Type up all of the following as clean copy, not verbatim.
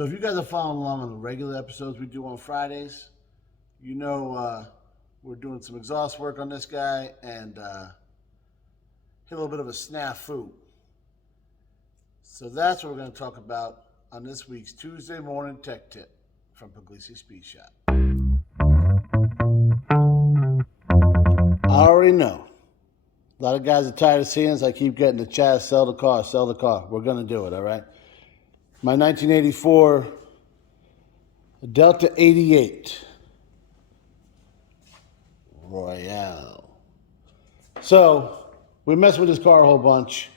So if you guys are following along on the regular episodes we do on Fridays, you know we're doing some exhaust work on this guy and hit a little bit of a snafu. So that's what we're going to talk about on this week's Tuesday morning tech tip from Pugliese Speed Shop. I already know. A lot of guys are tired of seeing us. I keep getting the Chaz, sell the car, sell the car. We're going to do it, all right? My 1984 Delta 88 Royale. So we messed with this car a whole bunch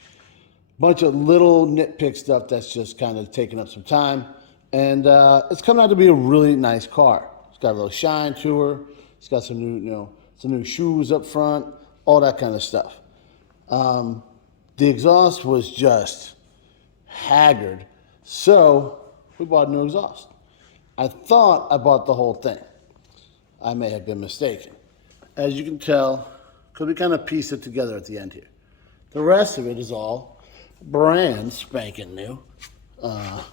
of little nitpick stuff that's just kind of taking up some time, and it's coming out to be a really nice car. It's got a little shine to her. It's got some new, some new shoes up front, all that kind of stuff. The exhaust was just haggard, so we bought a new exhaust. I thought I bought the whole thing. I may have been mistaken. As you can tell, because we kind of pieced it together at the end here. The rest of it is all brand spanking new. Got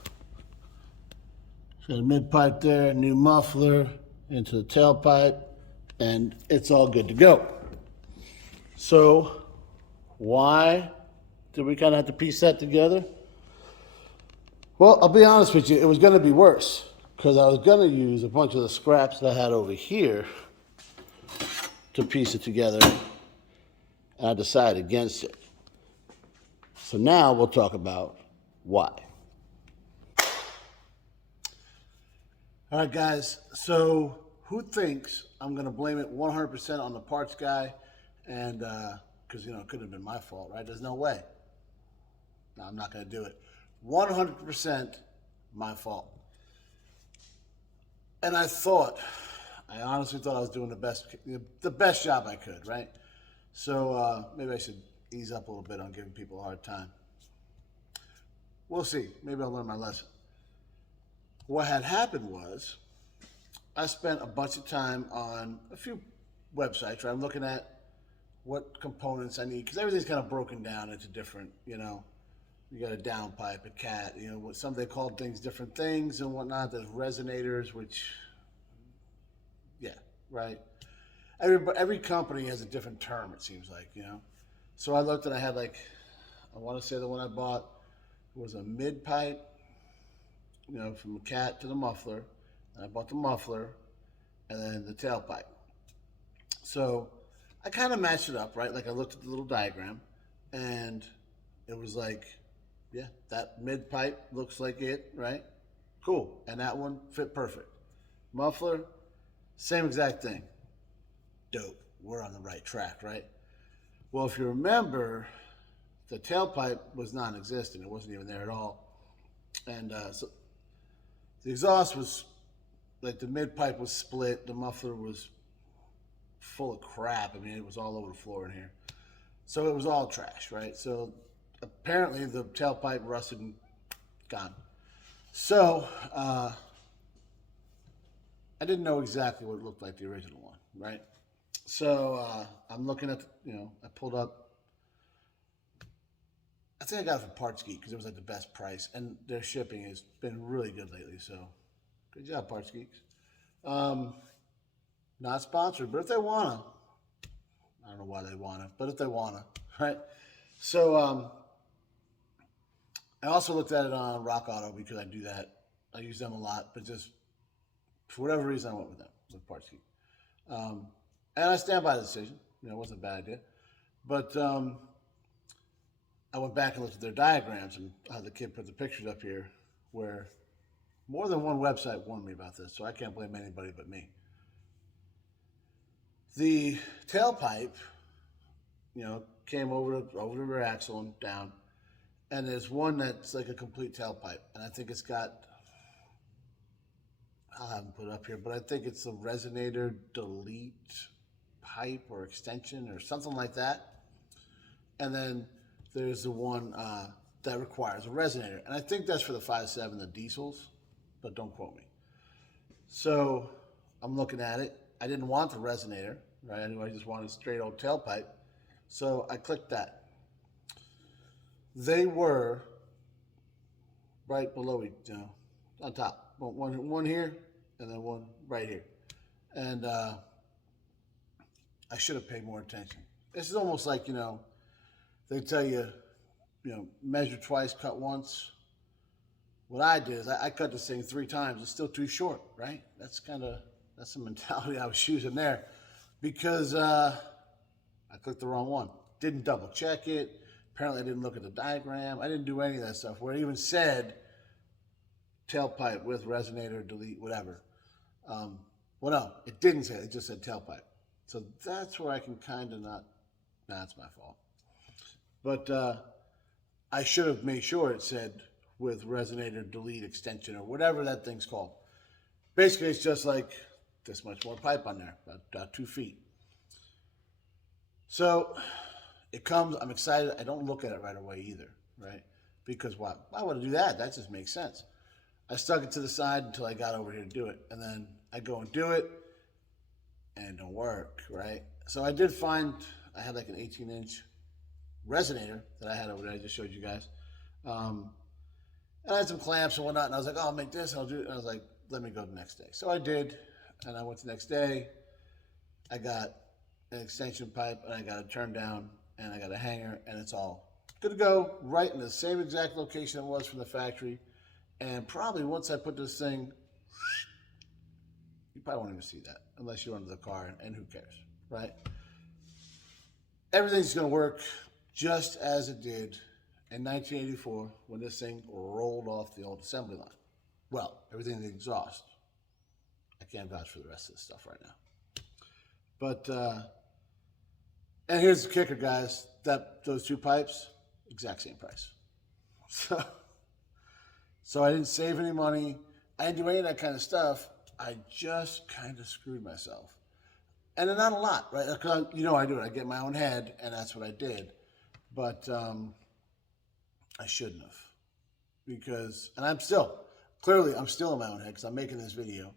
a mid pipe there, new muffler into the tailpipe, and it's all good to go. So why did we kind of have to piece that together? Well, I'll be honest with you, it was going to be worse because I was going to use a bunch of the scraps that I had over here to piece it together, and I decided against it. So now we'll talk about why. All right, guys, so who thinks I'm going to blame it 100% on the parts guy and because, it could have been my fault, right? There's no way. No, I'm not going to do it. 100% my fault. And I honestly thought I was doing the best job I could, right? So maybe I should ease up a little bit on giving people a hard time. We'll see. Maybe I'll learn my lesson. What had happened was I spent a bunch of time on a few websites, right? I'm looking at what components I need because everything's kind of broken down into different, you got a downpipe, a cat, what some they call things different things and whatnot. There's resonators, which, yeah, right. Every company has a different term. It seems like, So I looked and I had I want to say the one I bought was a mid pipe, from the cat to the muffler. And I bought the muffler and then the tailpipe. So I kind of matched it up, right? Like I looked at the little diagram and it was like, yeah, that mid pipe looks like it, right? Cool. And that one fit perfect. Muffler, same exact thing. Dope. We're on the right track, right? Well, if you remember, the tailpipe was non-existent. It wasn't even there at all. And so the exhaust was, the mid pipe was split. The muffler was full of crap. I mean, it was all over the floor in here. So it was all trash, right? So apparently the tailpipe rusted and gone. So I didn't know exactly what it looked like the original one, right? So I'm looking at, I pulled up. I think I got it from Parts Geek because it was the best price, and their shipping has been really good lately. So good job, Parts Geeks. Not sponsored, but if they wanna, I don't know why they wanna, but if they wanna, right? So I also looked at it on Rock Auto because I do that. I use them a lot, but just for whatever reason, I went with them, with Parts Geek. And I stand by the decision. It wasn't a bad idea. But I went back and looked at their diagrams and how the kid put the pictures up here where more than one website warned me about this, so I can't blame anybody but me. The tailpipe, came over the rear axle and down, and there's one that's like a complete tailpipe, and I think it's got, I'll have them put it up here, but I think it's a resonator delete pipe or extension or something like that. And then there's the one that requires a resonator, and I think that's for the 5.7, the diesels, but don't quote me. So I'm looking at it. I didn't want the resonator, right? I just wanted a straight old tailpipe. So I clicked that. They were right below on top. One here, and then one right here. And I should have paid more attention. This is almost like, they tell you, measure twice, cut once. What I did is I cut this thing 3 times. It's still too short, right? That's the mentality I was using there, because I clicked the wrong one. Didn't double check it. Apparently, I didn't look at the diagram. I didn't do any of that stuff. Where it even said tailpipe with resonator, delete, whatever. Well, no, it didn't say it. It just said tailpipe. So that's where I can kind of not. Nah, it's my fault. But I should have made sure it said with resonator, delete, extension, or whatever that thing's called. Basically, it's just like this much more pipe on there, about 2 feet. So it comes. I'm excited. I don't look at it right away either, right? Because why would I do that? That just makes sense. I stuck it to the side until I got over here to do it. And then I go and do it, and it don't work, right? So I did find, I had like an 18-inch resonator that I had over there. I just showed you guys. And I had some clamps and whatnot, and I was like, oh, I'll make this, I'll do it. And I was like, let me go the next day. So I did, and I went the next day. I got an extension pipe, and I got a turn down, and I got a hanger, and it's all good to go, right in the same exact location it was from the factory. And probably once I put this thing, you probably won't even see that unless you're under the car, and who cares, right? Everything's going to work just as it did in 1984 when this thing rolled off the old assembly line. Well, everything in the exhaust. I can't vouch for the rest of this stuff right now. But, and here's the kicker, guys. Those 2 pipes, exact same price. So I didn't save any money. I didn't do any of that kind of stuff. I just kind of screwed myself. And not a lot, right? Because, I do it. I get in my own head, and that's what I did. But I shouldn't have. Because, and I'm still in my own head because I'm making this video.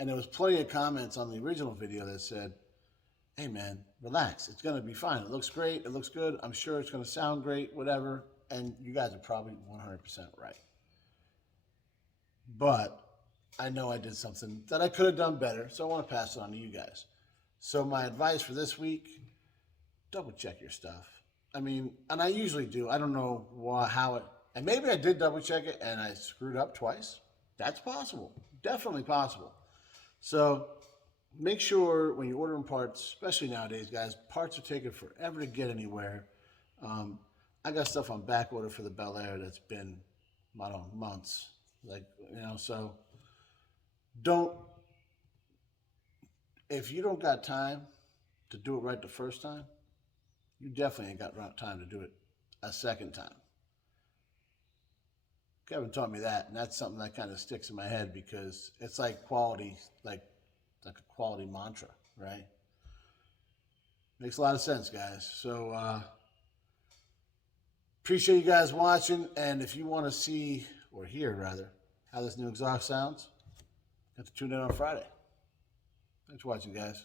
And there was plenty of comments on the original video that said, hey, man, relax. It's going to be fine. It looks great. It looks good. I'm sure it's going to sound great, whatever. And you guys are probably 100% right. But I know I did something that I could have done better, so I want to pass it on to you guys. So my advice for this week, double check your stuff. I mean, and I usually do. I don't know how it, and maybe I did double check it and I screwed up twice. That's possible. Definitely possible. So make sure when you're ordering parts, especially nowadays, guys, parts are taking forever to get anywhere. I got stuff on back order for the Bel Air that's been, I don't know, months. So if you don't got time to do it right the first time, you definitely ain't got time to do it a second time. Kevin taught me that, and that's something that kind of sticks in my head because it's like quality, like a quality mantra, right? Makes a lot of sense, guys. So appreciate you guys watching, and if you want to see, or hear rather, how this new exhaust sounds, you have to tune in on Friday. Thanks for watching, guys.